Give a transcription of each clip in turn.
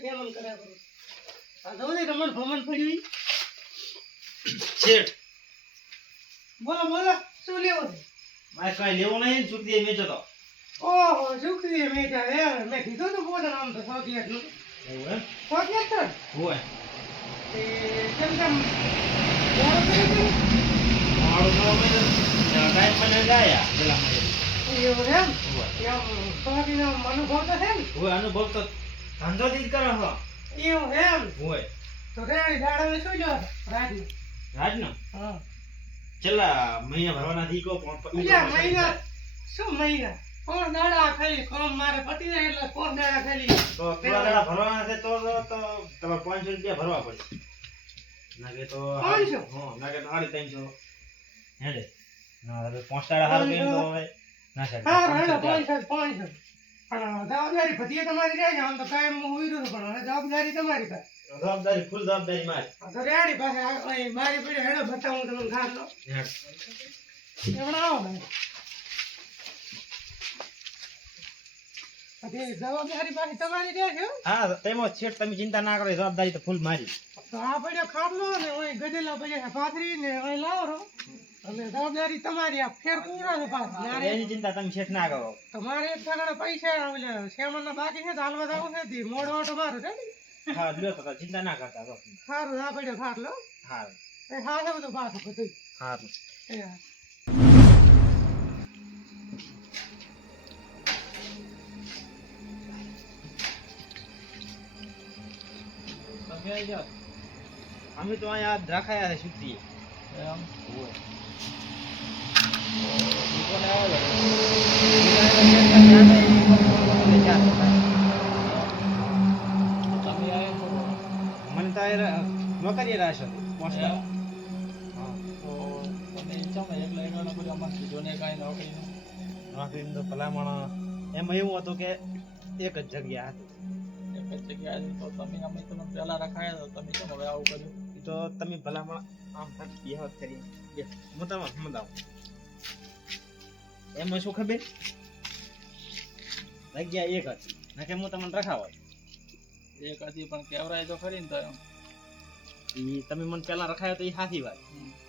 કેમ કરે કરો આ દોને રમણ ભમણ પડ્યું શેઠ બોલો બોલો શું લેવો છે મારે કઈ લેવું નહીં ને ચૂકતી મેચો તો ઓહો શુક્રિયા મેજા હે મેં કીધું તો પોતે નામ તો સોગિયાત નું એવું એમ સોગિયાત તો હોય તે કેમ કેમ યાર કરી મારું તો મેં ટાઈમ મને ગયા પેલા મને એવું એમ હોય એમ સોગીનો અનુભવ તો છે ને હોય અનુભવ તો ધંધો જ કરો હો એવું એમ હોય તો રેડી દાડા શું લ્યો રાજી રાજનો હા છેલ્લા મહિના ભરવાના દી કો એટલે મહિના શું મહિના કોણ દાડા ખાલી કોમ મારે પતી જાય એટલે કોણ દાડા ખાલી તો થોડા દાડા ભરવાના છે તો તમારે 500 રૂપિયા ભરવા પડશે નાકે તો 500? હા નાકે તો 350 હેડે ના હવે 5 દાડા હારું કેમ તો હવે ના સાહેબ હા હેડો 500 પણ જવાબદારી બધી તમારી રહે છે આમ તો કાયમ હું ઉઈરું છું પણ હવે જવાબદારી તમારી પાસે જવાબદારી ફૂલ જવાબદારી મારી તો રેડી પાસે અહીં મારી પડી હેડો બતાવું તમને ઘાટ નો એમણે આવો ભાઈ પછી જવાબદારી પાછી તમારી રહે છે હા તેમાં છેટ તમે ચિંતા ના કરો જવાબદારી તો ફૂલ મારી તો આ પડ્યો ખાટલો ને અહીં ગધેલા પછી પાથરી ને અહીં લાવો અને જવાબદારી તમારી આ ફેર પૂરા છે પાછું મારે એની ચિંતા તમે છેટ ના કરો તમારે એક ઠેકાણે પૈસા ઓલે સેમનના બાકી છે તો હાલવા જવું નથી મોડો ઓટો મારો છે ને હા લ્યો તો ચિંતા ના કરતા બસ સારું આ પડ્યો ખાટલો હા એ હા છે બધું પાછું બધું સારું એ હા. તમે આવી જાઓ અમે તો અહીંયા રાખાયા છે સુતી એમ હોય મને તો નોકરી રાશો નોકરી તો ભલામણ એમાં એવું હતું કે એક જ જગ્યા હતી તો તમે ભલામણ આમ બેહત કરી હું તમે સમજાવું એમાં શું ખબર જગ્યા એક હતી નાકે હું તમને રખાવા એક હતી પણ કેવરાય તો ખરી ને તો એમ ઈ તમે મને પેલા રખાયો તો એ સાચી વાત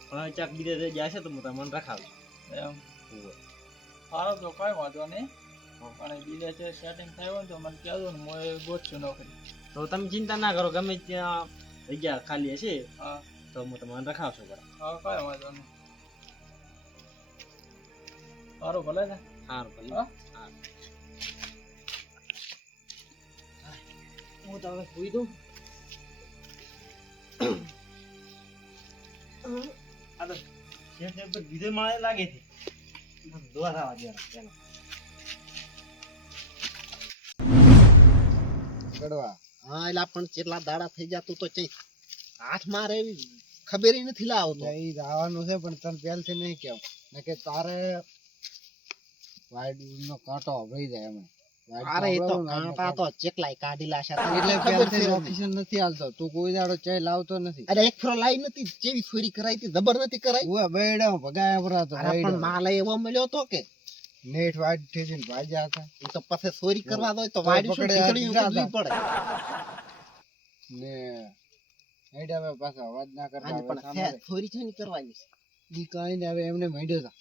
પણ ચાક બીજે જગ્યા છે તો હું તમને રખાવું એમ સારો તો કઈ વાંધો નહીં પણ બીજે છે સેટિંગ થાય હોય ને તો મને કહેજો ને હું એ ગોઠશું નોકરી તો તમે ચિંતા ના કરો ગમે ત્યાં જગ્યા ખાલી હશે હા તો હું તમને રખાવશો બરાબર હા કઈ વાંધો નહીં સારું ભલે ને સારું ભલે હા? હા હું તો હવે સુઈ દઉં આ તો શેઠ બીજે માળે લાગે છે દોવા થવા દે ચાલો ગડવા હા એટલે પણ કેટલા દાડા થઈ જતું તો ચઈ હાથ મારે એવી ખબર નથી લાવતો એ જવાનું છે પણ તને પહેલથી નહીં કેવું ને કે તારે વાઈડ નો કાંટો વળી જાય એમ અરે એ તો કાંટા તો ચેકલાય કાઢી લાશે એટલે પહેલથી ઓફિસર નથી હાલતો તું કોઈ દાડો ચઈ લાવતો નથી અરે એક ફરો લાઈ નથી જેવી ચોરી કરાઈ હતી જબર નથી કરાઈ ઓય બેડા ભગાયા પરાતો પણ માલ એવો મળ્યો તો કે નેટ વાઈડ થઈને ભાજ્યા હતા એ તો પછી ચોરી કરવા દો તો વાઈડ શું ખીચડી ઉકળવી પડે ને એડા મે પાછા અવાજ ના કરતા પણ ચોરી છે ની કરવાની ઈ કાઈ ને હવે એમને મેડ્યો હતા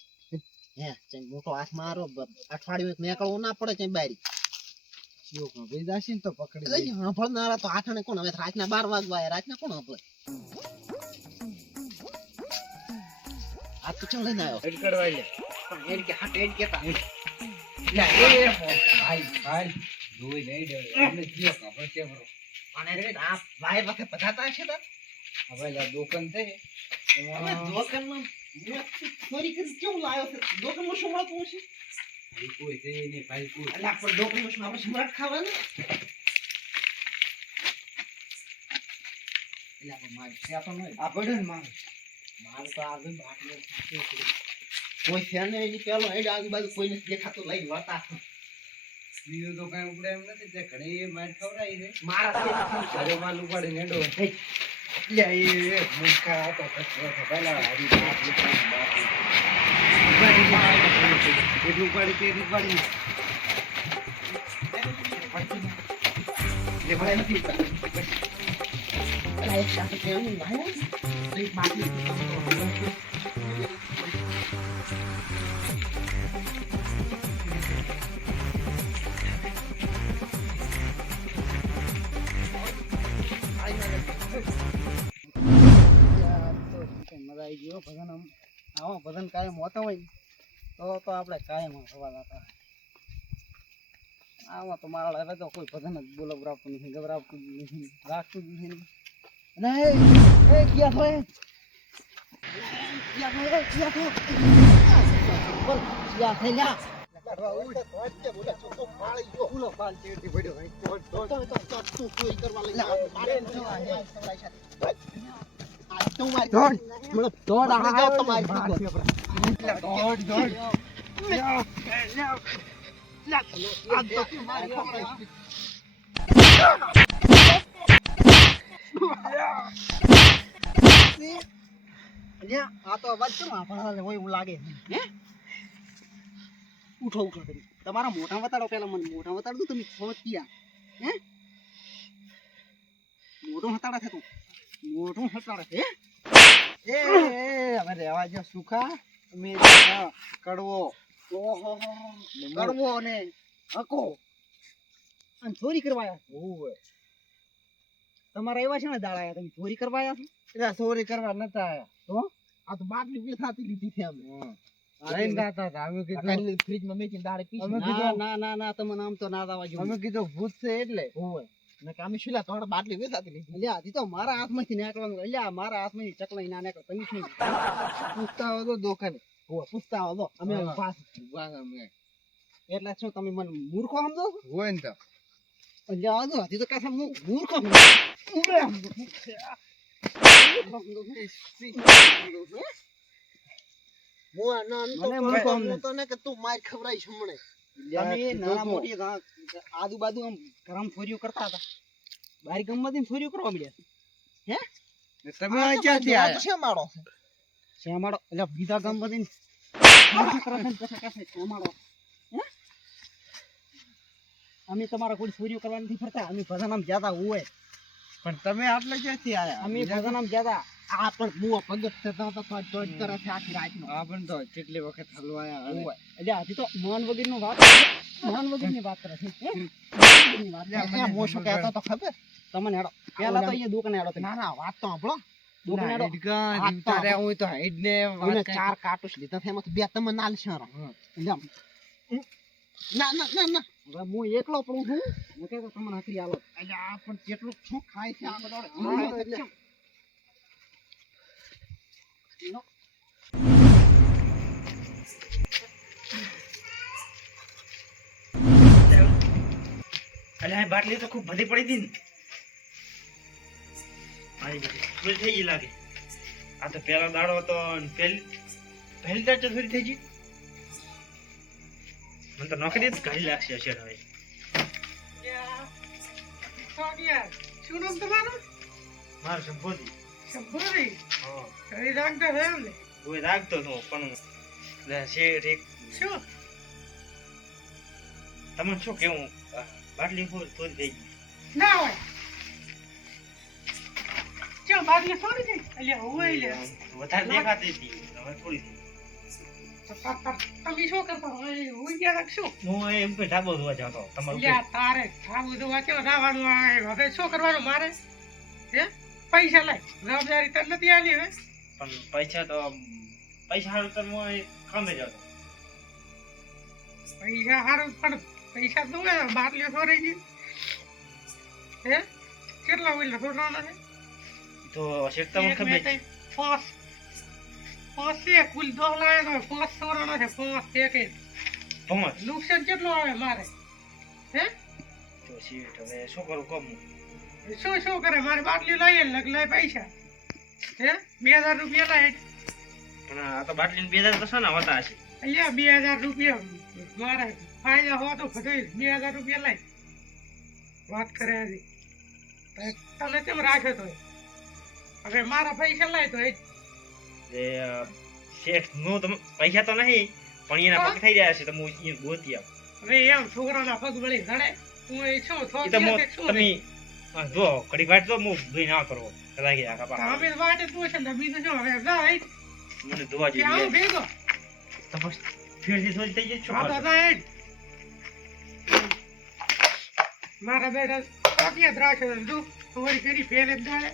હે ચઈ મોટો હાથ મારો અઠવાડિયું નીકળવું ના પડે ચઈ બારી જો કો બેદાસી ને તો પકડી લે હા ભણનારા તો આઠણે કોણ હવે રાતના 12 વાગવા આયા રાતના કોણ આપણે આ તો ચલ લઈને આવ્યો એડ કરવાઈ લે એડ કે હાટ એડ કેતા ભાઈ જોઈ લઈ દે એમને કયો ખબર છે બરો અને રે આ વાય વખતે પધાતા છે તો હવે લા દુકાન છે હવે દુકાનમાં ચોરી કરી કેવું લાયો છે દુકાનમાં શું મળતું છે ભાઈ કોઈ છે નહીં ભાઈ કોઈ અલા પણ દુકાનમાં શું આપણે સમરાટ ખાવાનું એટલે આપણે માર છે તો નહીં આ પડ્યો ને માર તો આગળ બાટલો કોઈ છે ને એની પેલો હેડ આજુબાજુ કોઈ નથી દેખાતો લઈ વતા બીજો તો કઈ ઉપડે એમ નથી તે ઘણી માર ખવરાઈ છે મારા ઘરે માલ ઉપાડી નેડો લે એ મુખા હતો પછી પેલા હરી બાપ એટલું ઉપાડી તે એટલું ઉપાડી મજા આવી ગયો ભજન આવા ભજન કાયમ હોતા હોય તો આપણે કાયમ હવા લાતા આમાં તો મારા હવે તો કોઈ ભજન જ બોલવરાવતું નથી ગભરાવતું જ નથી રાખતું જ નથી અને એ ક્યાં થાય આ તો અવાજ કેમ આપણને હોય એવું લાગે હે ઉઠો ઉઠો કરી તમારા મોઢા વતાડો પેલા મને મોઢા વતાડો તમે ખોત્યા હે મોઢું હતાડા છે તું મોઢું હતાડે છે એ હવે રેવા જો સુખા તમે કડવો ઓહો કડવો ને હકો અને ચોરી કરવાયા ઓય તમારા એવા છે ને દાડા તમે ચોરી કરવાયા છો એટલે ચોરી કરવા નતા આયા તો આ તો બાટલી બેઠાતી લીધી છે અમે લઈને જાતા હતા અમે કીધું ફ્રીજમાં મેકીને દાડે પી અમે કીધું ના ના ના તમને આમ તો ના દાવા જો અમે કીધું ભૂત છે એટલે ઓય ને કામે શીલા તોડ બાટલી બેઠાતી લીધી એટલે આથી તો મારા હાથમાંથી નીકળવાનું એટલે મારા હાથમાંથી ચકલાઈ ના નીકળ તમે શું પૂછતા હો તો દોકાને ઓય પૂછતા હો તો અમે પાસ અમે એટલે શું તમે મને મૂર્ખો સમજો હોય ને તો એટલે આજો હજી તો કાસા મૂર્ખો આજુબાજુ આમ ગરમ ફોરીઓ કરતા હતા બારી ગમમાંથી ફોરીઓ કરવા મળ્યા હે તમે ક્યાંથી આયા શેમાડો શેમાડો એટલે બીજા ગમમાંથી શેમાડો અમે તમારા કોઈ ફોરીઓ કરવા નથી ફરતા અમે ભજનામ જ્યાદા હોય પણ તમે આટલે ક્યાંથી આયા અમે ભજનામ જ્યાદા આ પણ મુઓ પગત થતા તો ચોટ કરે છે આખી રાતનો આ પણ તો કેટલી વખત હલવાયા હોય એટલે આથી તો મન વગરનો વાત કરે છે ની વાત મોશો કહેતા તો ખબર તમને હેડો પેલા તો અહીંયા દુકાને હેડો ના ના વાત તો આપણો દુકાને હેડો જીવતા હોય તો હેડ ને ચાર કાર્ટૂસ લીધા છે એમાંથી બે તમે નાલ શારો એટલે ના ના ના ના હવે હું એકલો પડું છું હું કે તમને હાથી આલો એટલે આ પણ કેટલું શું ખાય છે આ બધો અલ્યા બાટલી તો ખૂબ ભરી પડી હતી ને આવી ગઈ થઈ ગઈ લાગે આ તો પેલો દાડો હતો પહેલી દાડ ચોરી થઈ ગઈ મને તો નોકરી જ ઘણી લાગશે હશે હવે શું નામ તમારું મારું સંપોદી સંપૂર્ણ હા કરી રાખતા હોય એમ ને કોઈ રાખતો હતો પણ શેઠ એક શું તમને શું કેવું બાટલી થોડી થઈ ગઈ ના હોય ચલ બાટલી થોડી થઈ અલ્યા હોય લે વધારે દેખાતી હતી હવે થોડી થઈ તમે શું કરતા હોય હું ગયા રાખશું હું એમ કે ઢાબો ધોવા જતો તમારું લ્યા તારે ઠાબુ ધોવા કેવો રાવાનું આવે હવે શું કરવાનું મારે હે પૈસા લાય જવાબદારી તને નથી આલી હવે પણ પૈસા હારું તો હું કામે જતો પૈસા હારું પણ પૈસા તો બાટલીઓ સોરાઈ ગઈ હે કેટલા ઓઈલ સોરવાના છે તો શેઠ તમને ખબર છે પાંચ છે કુલ 10 લાયા તો 5 સોરાના છે 5 એક પાંચ નુકસાન કેટલું આવે મારે હે તો શેઠ હવે શું કરું કમ શું કરે મારે બાટલી લઈએ લગલાય પૈસા હે 2000 રૂપિયા લાય પણ આ તો બાટલી 2000 તો શાના હોતા હશે અલ્યા 2000 રૂપિયા મારે ફાયદા હો તો બધું 2000 રૂપિયા લાય વાત કરે હજી તને કેમ રાખ્યો તો હવે મારા પૈસા લાય તો શેઠ નો તો પૈસા તો નહીં પણ એના પગ થઈ રહ્યા છે તો હું એ ગોતી આવ હવે એમ છોકરાના પગ વળી રડે હું એ શું તમે જો કડી વાટ તો હું ભઈ ના કરો લાગી આ કપા અમે વાટે તું છે ને બીજું શું હવે જા હે મને દોવા કે જોઈએ આવું ભેગો તો બસ ફેરથી થોડી થઈ જાય આ તો છો જા હે મારા બેટા કાપિયા દ્રાક્ષ જો થોડી ફેરી ફેલે દાડે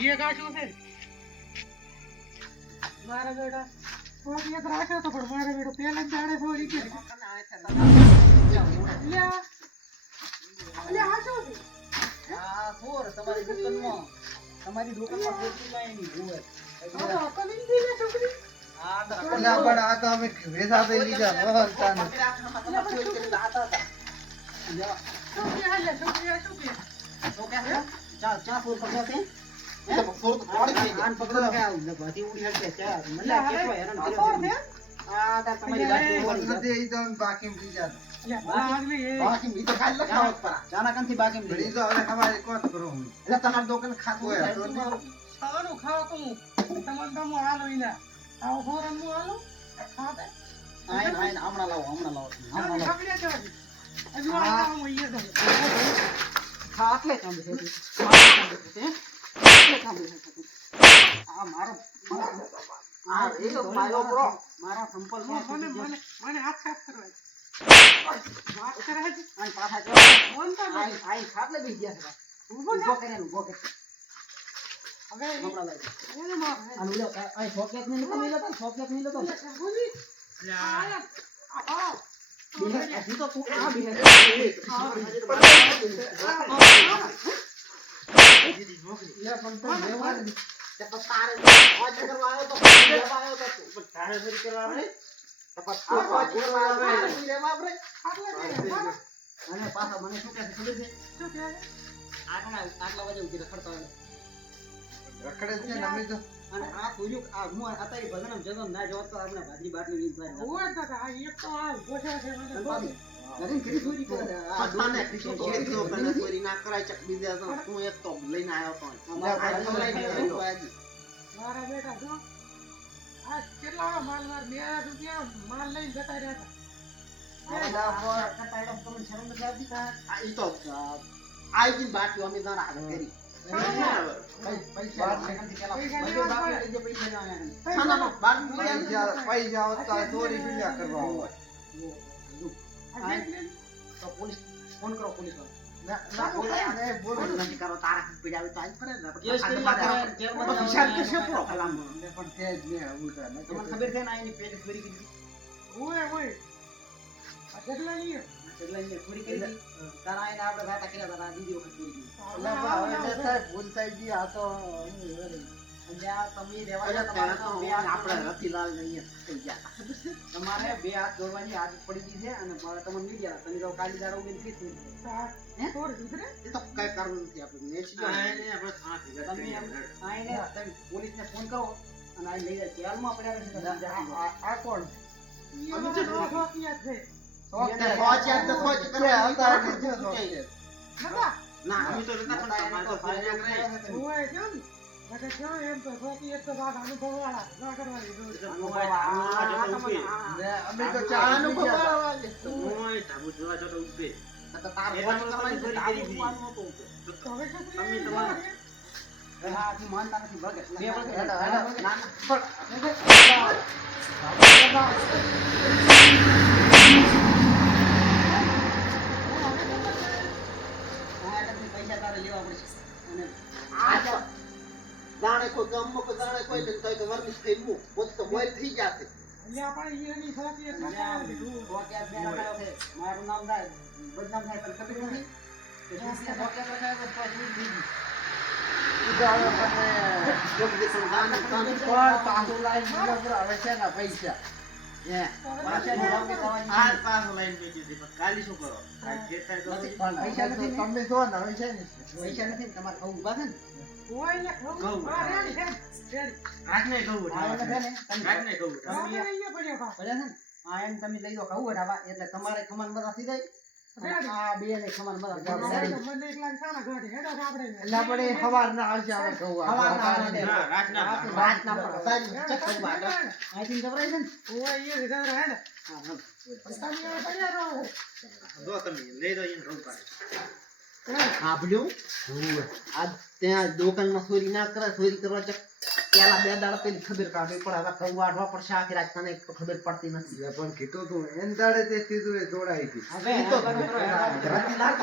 ये કાચું છે મારા બેટા કાપિયા દ્રાક્ષ તો પણ મારા બેટો ફેલે દાડે થોડી કે લ્યા લ્યા આ શું છે આ થોર તમારી દુકાનમાં ખોટી લાઈની જુએ આ તો કમિંગ દી ને છોકરી આ પણ આ તો અમે વેસા તો લીધા વહરતા ને છોકરી હાલે છોકરી આ શું કે તો કે ચા ચા ફોર પકડો કે એ ફોર તો પાડી થઈ આન પકડો કે આ બધી ઉડી હટકે ચા મને કેટલો હેરાન આ કર્યો ફોર છે આ તા તમારી વાત ઓવર નથી ઈ તો બાકી બીજા લ્યા આદમી એ બાકી ઈ તો ખાલી લખાવત પર જાના કંથી બાકી ઈ તો હવે તમારે કોણ કરો હું એટલે તમાર દુકાન ખાતું હોય તો સારું ખાવ તું તમને તો હું હાલો ઈલા આવો ફોરન હું હાલો ખાતે આઈ હમણાં લાવો ખબડ્યા જવાજી હજુ આ હું અહીંયા તો ખા એટલે કામ છે એટલે કામ છે આ મારો આ એ તો મારો બ્રો મારા સંપલ મને હાથ સાફ કરવા વાત કરે છે અને પાછા જો ફોન તો આઈ ખાટલે બી ગયા છે ઉભો ઉભો કરે હવે હમણાં લઈ એને માર અને લો આ ચોકલેટ નહીં લેતો બોલી આ હજી તો તું આ બી લે પણ તો લેવા દે તે તારે ઓજ કરવા આવ્યો તો લેવા આવ્યો તો પણ તારે ફરી કરવા આવે તો પછી ઓજ કરવા આવે લેવા આપણે અને પાછા મને શું કહે છે ખબર છે શું કહે આટલા વાગે ઉભી રખડતા હોય રખડે છે ને અમે તો અને આ પૂર્યું આ હું અત્યારે ભગવાન જગમ ના જોત તો આપણે ભાજી બાટલી લઈને જાય ઓય કાકા આ એક તો આ ગોઠા છે મને ગરીબ કરી ચોરી કરે આ પતાને કિશોર તો કને ચોરી ના કરાય ચક બીજા તો તું એક તો લઈને આવ્યો તો મારા બેટા જો આ કેટલા માલ 2000 રૂપિયા માલ લઈને જતા રહ્યા હતા ઈ તો આઈ દિન બાટલો અમે તારા હાથ કરી પૈસા હોતા ચોરી બીજા કરવા હોય તો પોલીસ ફોન કરો પોલીસ બોલો કરો તારા પીડા તો આઈ પડે ને કેસ કરી નાખે કેમ હિસાબ કે છે પ્રો કલામ પણ તે જ ને ઉલટા તમને ખબર છે ને આની પેજ ચોરી કરી ઓય ઓય આ કેટલા લીયો એટલે એને ચોરી કરી હતી તારા આઈને આપણે વાતા કર્યા હતા બીજી વખત ચોરી કરી ભૂલ થઈ ગઈ આ તો તમે રેવા આપણે રતિલાલ ને અહીંયા થઈ ગયા તમારે બે હાથ જોડવાની આદત પડી ગઈ છે અને મારે તમને લઈ ગયા તમે તો કાલી દાડો ઉગીને કીધું તોર દીકરે એ તો કઈ કરવું નથી આપણે નેક્સ્ટ તમે આઈને તમે પોલીસને ફોન કરો અને આ લઈ જાય જેલમાં પડ્યા છે આ કોણ અમે તો રોકિયા છે નકા ના અમે તો નતા પણ તમારે તો ફરિયાદ કરે ઓય કેમ મને જો એમ તો રોકી એક તો બાદ અનુભવવાળા ના કરવાની અમે તો ચા અનુભવવાળા માનતા નથી ભગત પૈસા તારે લેવા પડશે અને જાણે કોઈ ગામમાં કોઈ જાણે કોઈ ને તો વર્ગીસ થઈ મુ પોત તો બોલ થઈ જાતે એટલે આપણે એની રોકી એક મારું નામ થાય બદનામ થાય પણ ખબર નથી પૈસા કાલી શું કરો તમે જો ને હવે છે ને પૈસા નથી તમારે ખાવું ઉભા છે ને ઓય ને ખવું આ રેડી છે આ એમ તમે લઈ દો ખાવું હટાવા એટલે તમારે ખમણ બધા થઈ જાય આ બે ને ખમણ બધા મને એક લાખ સાના ઘોડે હેડો આપણે એટલે આપણે સવાર ના આવશે આપણે કહું આઈથી જબરાય છે ને ઓય એ વિચાર હે ને તમે તૈયાર રહો જો તમે લઈ દો એને રોક પાડે આભલ્યું આ ત્યાં દુકાનમાં ચોરી ના કરે ચોરી કરવા ચક પેલા 2 દાડા પેલી ખબર કાઢવી પડે હવે કઉ વાઢવા પડશે આખી રાત તને એક તો ખબર પડતી નથી પણ કીધું તું એન દાડે તે સીધું એ જોડાઈ હતી હવે રાતી લાખ